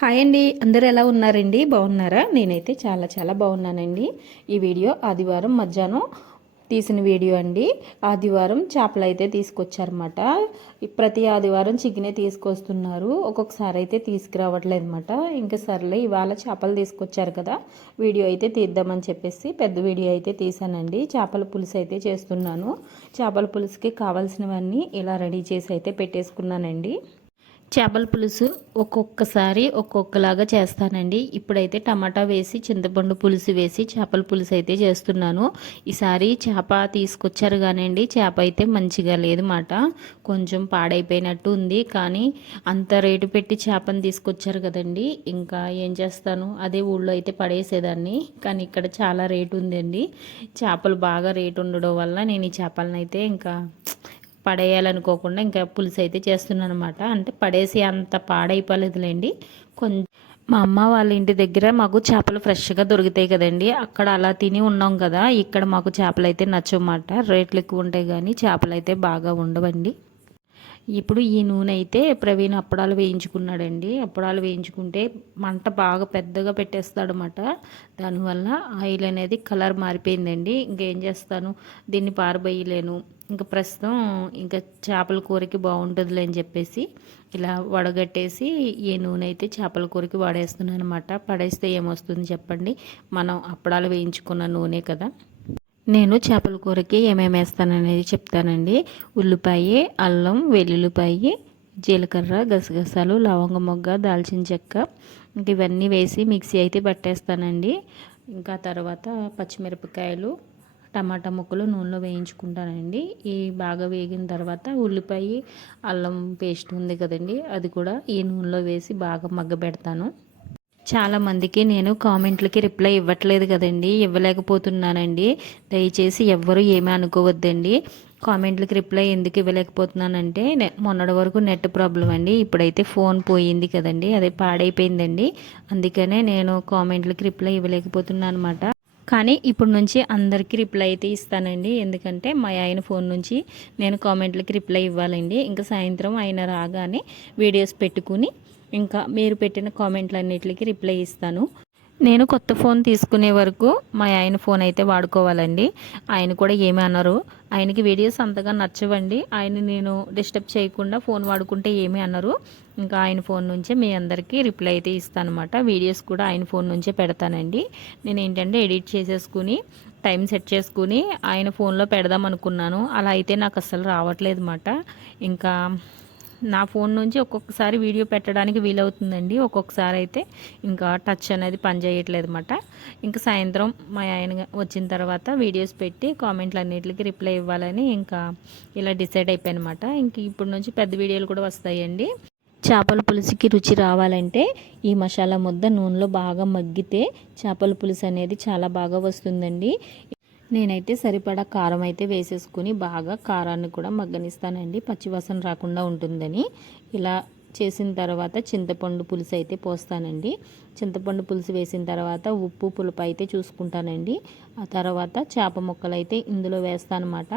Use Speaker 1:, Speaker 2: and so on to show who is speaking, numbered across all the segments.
Speaker 1: Hi అండి. అందరు ఎలా ఉన్నారండి? బాగున్నారా? నేనైతే చాలా చాలా బాగున్నానండి. ఈ వీడియో ఆదివారం మధ్యాహ్నం తీసిన వీడియో అండి. ఆదివారం చేపలు అయితే తీసుకొచ్చారన్నమాట. ప్రతి ఆదివారం చికెనే తీసుకొస్తున్నారు. ఒక్కొక్కసారి అయితే తీసుకురావట్లేదు అనమాట ఇంకా సర్లే ఇవాళ చేపలు తీసుకొచ్చారు కదా. వీడియో అయితే తీద్దామని చెప్పేసి పెద్ద వీడియో అయితే తీసానండి. చేపల పులుసు అయితే చేస్తున్నాను. చేపల పులుసుకి కావాల్సినవన్నీ ఇలా రెడీ చేసి అయితే పెట్టేసుకున్నానండి. చేపల పులుసు ఒక్కొక్కసారి ఒక్కొక్కలాగా చేస్తానండి. ఇప్పుడైతే టమాటా వేసి చింతపండు పులుసు వేసి చేపల పులుసు అయితే చేస్తున్నాను. ఈసారి చేప తీసుకొచ్చారు కానివ్వండి చేప అయితే మంచిగా లేదు మాట. కొంచెం పాడైపోయినట్టు ఉంది. కానీ అంత రేటు పెట్టి చేపను తీసుకొచ్చారు కదండి. ఇంకా ఏం చేస్తాను? అదే ఊళ్ళో అయితే పడేసేదాన్ని. కానీ ఇక్కడ చాలా రేటు ఉందండి. చేపలు బాగా రేటు ఉండడం వల్ల నేను ఈ చేపలను అయితే ఇంకా పడేయాలనుకోకుండా ఇంకా పులుసు అయితే చేస్తున్నాను అనమాట అంటే పడేసి అంత పాడైపోలేదులేండి. కొంచెం మా అమ్మ వాళ్ళ ఇంటి దగ్గర మాకు చేపలు ఫ్రెష్గా దొరుకుతాయి కదండి. అక్కడ అలా తిని ఉన్నాం కదా. ఇక్కడ మాకు చేపలు అయితే నచ్చమాట రేట్లు ఎక్కువ ఉంటాయి కానీ చేపలు అయితే బాగా ఉండవండి. ఇప్పుడు ఈ నూనె అయితే ప్రవీణ్ అప్పడాలు వేయించుకున్నాడండి. అప్పడాలు వేయించుకుంటే మంట బాగా పెద్దగా పెట్టేస్తాడనమాట దానివల్ల ఆయిల్ అనేది కలర్ మారిపోయిందండి. ఇంకేం చేస్తాను? దీన్ని పారబోయలేను. ఇంకా ప్రస్తుతం ఇంకా చేపల కూరకి బాగుంటుందిలే అని చెప్పేసి ఇలా వడగట్టేసి ఈ నూనె అయితే చేపల కూరకి వాడేస్తున్నాను అనమాట పడేస్తే ఏమొస్తుంది చెప్పండి? మనం అప్పడాలు వేయించుకున్న నూనె కదా. నేను చేపల కూరకి ఏమేమి వేస్తాననేది చెప్తానండి. ఉల్లిపాయ అల్లం వెల్లుల్లిపాయ జీలకర్ర గసగసాలు లవంగ మొగ్గ దాల్చిన చెక్క. ఇవన్నీ వేసి మిక్సీ అయితే పట్టేస్తానండి. ఇంకా తర్వాత పచ్చిమిరపకాయలు టమాటా ముక్కలు నూనెలో వేయించుకుంటానండి. ఈ బాగా వేగిన తర్వాత ఉల్లిపాయ అల్లం పేస్ట్ ఉంది కదండి అది కూడా ఈ నూనెలో వేసి బాగా మగ్గ పెడతాను చాలామందికి నేను కామెంట్లకి రిప్లై ఇవ్వట్లేదు కదండి. ఇవ్వలేకపోతున్నానండి. దయచేసి ఎవ్వరూ ఏమీ అనుకోవద్దండి. కామెంట్లకి రిప్లై ఎందుకు ఇవ్వలేకపోతున్నానంటే మొన్నటి వరకు నెట్ ప్రాబ్లం అండి. ఇప్పుడైతే ఫోన్ పోయింది కదండి. అదే పాడైపోయిందండి. అందుకనే నేను కామెంట్లకి రిప్లై ఇవ్వలేకపోతున్నాను అనమాట కానీ ఇప్పుడు నుంచి అందరికీ రిప్లై అయితే ఇస్తానండి. ఎందుకంటే మా ఆయన ఫోన్ నుంచి నేను కామెంట్లకి రిప్లై ఇవ్వాలండి. ఇంకా సాయంత్రం ఆయన రాగానే వీడియోస్ పెట్టుకుని ఇంకా మీరు పెట్టిన కామెంట్లన్నిటికి రిప్లై ఇస్తాను. నేను కొత్త ఫోన్ తీసుకునే వరకు మా ఆయన ఫోన్ అయితే వాడుకోవాలండి. ఆయన కూడా ఏమీ అన్నారు ఆయనకి వీడియోస్ అంతగా నచ్చవండి. ఆయన నేను డిస్టర్బ్ చేయకుండా ఫోన్ వాడుకుంటే ఏమీ అన్నారు ఇంకా ఆయన ఫోన్ నుంచే మీ అందరికీ రిప్లై అయితే ఇస్తానమాట. వీడియోస్ కూడా ఆయన ఫోన్ నుంచే పెడతానండి. నేను ఏంటంటే ఎడిట్ చేసేసుకుని టైం సెట్ చేసుకుని ఆయన ఫోన్లో పెడదాం అనుకున్నాను. అలా అయితే నాకు అసలు రావట్లేదు అనమాట ఇంకా నా ఫోన్ నుంచి ఒక్కొక్కసారి వీడియో పెట్టడానికి వీలవుతుందండి. ఒక్కొక్కసారి అయితే ఇంకా టచ్ అనేది పనిచేయట్లేదు అనమాట ఇంకా సాయంత్రం మా ఆయన వచ్చిన తర్వాత వీడియోస్ పెట్టి కామెంట్లు అన్నిటికి రిప్లై ఇవ్వాలని ఇంకా ఇలా డిసైడ్ అయిపోయానమాట ఇంక ఇప్పటి నుంచి పెద్ద వీడియోలు కూడా వస్తాయండి. చేపల పులుసుకి రుచి రావాలంటే ఈ మసాలా ముద్ద నూనెలో బాగా మగ్గితే చేపల పులుసు అనేది చాలా బాగా వస్తుందండి. నేనైతే సరిపడా కారం అయితే వేసేసుకుని బాగా కారాన్ని కూడా మగ్గనిస్తానండి. పచ్చివాసన రాకుండా ఉంటుందని. ఇలా చేసిన తర్వాత చింతపండు పులుసు అయితే పోస్తానండి. చింతపండు పులుసు వేసిన తర్వాత ఉప్పు పులుపు అయితే చూసుకుంటానండి. ఆ తర్వాత చేప ముక్కలు అయితే ఇందులో వేస్తానమాట.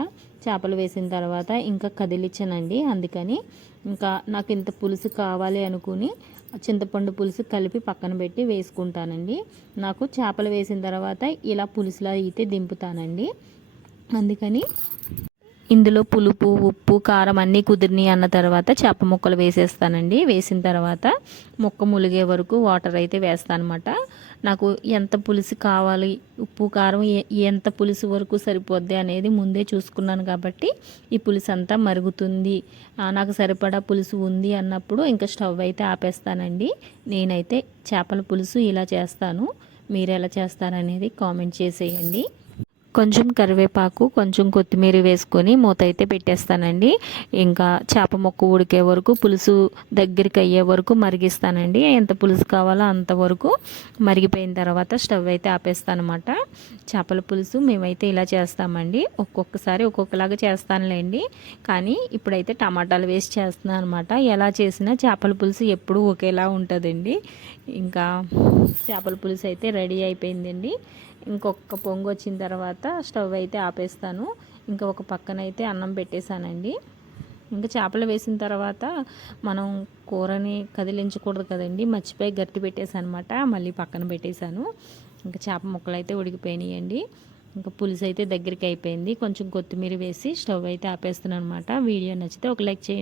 Speaker 1: చేపలు వేసిన తర్వాత ఇంకా కదిలించానండి అందుకని. ఇంకా నాకు ఇంత పులుసు కావాలి అనుకుని చింతపండు పులుసు కలిపి పక్కన పెట్టి వేసుకుంటానండి. నాకు చేపలు వేసిన తర్వాత ఇలా పులుసులా అయితే దింపుతానండి. అందుకని ఇందులో పులుపు ఉప్పు కారం అన్నీ కుదిరినాయి అన్న తర్వాత చేప ముక్కలు వేసేస్తానండి. వేసిన తర్వాత ముక్క ములిగే వరకు వాటర్ అయితే వేస్తానమాట. నాకు ఎంత పులుసు కావాలి ఉప్పు కారం ఎంత పులుసు వరకు సరిపోద్ది అనేది ముందే చూసుకున్నాను కాబట్టి ఈ పులుసు అంతా మరుగుతుంది నాకు సరిపడా పులుసు ఉంది అన్నప్పుడు ఇంకా స్టవ్ అయితే ఆపేస్తానండి. నేనైతే చేపల పులుసు ఇలా చేస్తాను. మీరు ఎలా చేస్తారనేది కామెంట్ చేసేయండి. కొంచెం కరివేపాకు కొంచెం కొత్తిమీర వేసుకొని మూత అయితే పెట్టేస్తానండి. ఇంకా చేప మొక్క ఉడికే వరకు పులుసు దగ్గరికి అయ్యే వరకు మరిగిస్తానండి. ఎంత పులుసు కావాలో అంతవరకు మరిగిపోయిన తర్వాత స్టవ్ అయితే ఆపేస్తానమాట. చేపల పులుసు మేమైతే ఇలా చేస్తామండి. ఒక్కొక్కసారి ఒక్కొక్కలాగా చేస్తానులేండి. కానీ ఇప్పుడైతే టమాటాలు వేసి చేస్తున్నాను అనమాట. ఎలా చేసినా చేపల పులుసు ఎప్పుడూ ఒకేలా ఉంటుందండి. ఇంకా చేపల పులుసు అయితే రెడీ అయిపోయిందండి. ఇంకొక పొంగు వచ్చిన తర్వాత స్టవ్ అయితే ఆపేస్తాను. ఇంకా ఒక పక్కన అయితే అన్నం పెట్టేశానండి. ఇంకా చేపలు వేసిన తర్వాత మనం కూరని కదిలించకూడదు కదండి. మర్చిపోయి గట్టి పెట్టేశానమాట. అనమాట మళ్ళీ పక్కన పెట్టేశాను. ఇంకా చేప ముక్కలు అయితే ఉడికిపోయినాయండి. ఇంకా పులుసు అయితే దగ్గరికి అయిపోయింది. కొంచెం కొత్తిమీర వేసి స్టవ్ అయితే ఆపేస్తున్నాను అనమాట వీడియో నచ్చితే ఒక లైక్ చేయండి.